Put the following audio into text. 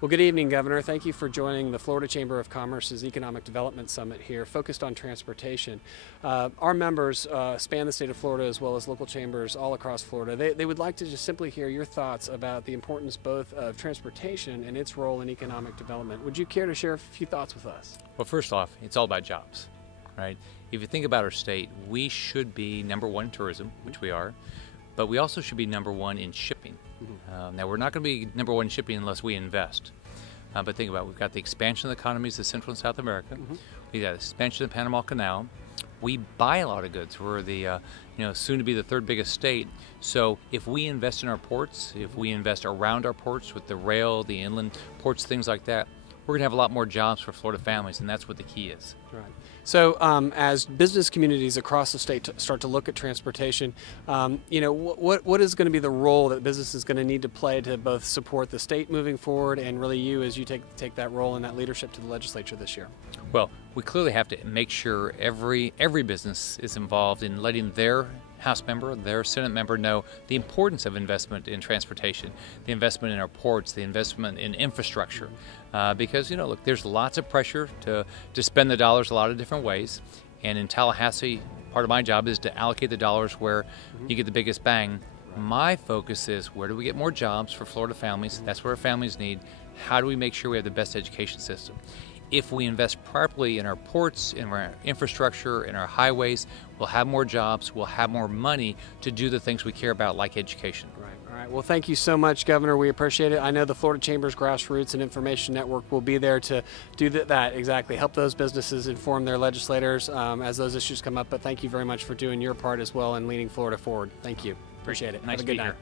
Well, good evening, Governor. Thank you for joining the Florida Chamber of Commerce's Economic Development Summit here, focused on transportation. Our members span the state of Florida as well as local chambers all across Florida. They would like to just simply hear your thoughts about the importance both of transportation and its role in economic development. Would you care to share a few thoughts with us? Well, first off, it's all about jobs, right? If you think about our state, we should be #1 in tourism, which we are, but we also should be #1 in shipping. Now, we're not going to be #1 in shipping unless we invest. But think about it. We've got the expansion of the economies of Central and South America. We've got the expansion of the Panama Canal. We buy a lot of goods. We're the soon to be the 3rd biggest state. So if we invest in our ports, if we invest around our ports with the rail, the inland ports, things like that, we're going to have a lot more jobs for Florida families, and that's what the key is. Right. So as business communities across the state start to look at transportation, what is going to be the role that business is going to need to play to both support the state moving forward and really you as you take that role and that leadership to the legislature this year? Well, we clearly have to make sure every business is involved in letting their House member, their Senate member know the importance of investment in transportation, the investment in our ports, the investment in infrastructure. Because, look, there's lots of pressure to spend the dollars a lot of different ways. And in Tallahassee, part of my job is to allocate the dollars where you get the biggest bang. My focus is where do we get more jobs for Florida families? That's what our families need. How do we make sure we have the best education system? If we invest properly in our ports, in our infrastructure, in our highways, we'll have more jobs, we'll have more money to do the things we care about, like education. Right. All right. Well, thank you so much, Governor. We appreciate it. I know the Florida Chamber's Grassroots and Information Network will be there to do that exactly, help those businesses inform their legislators as those issues come up. But thank you very much for doing your part as well and leading Florida forward. Thank you. Appreciate it. Nice Have a to good be night. here.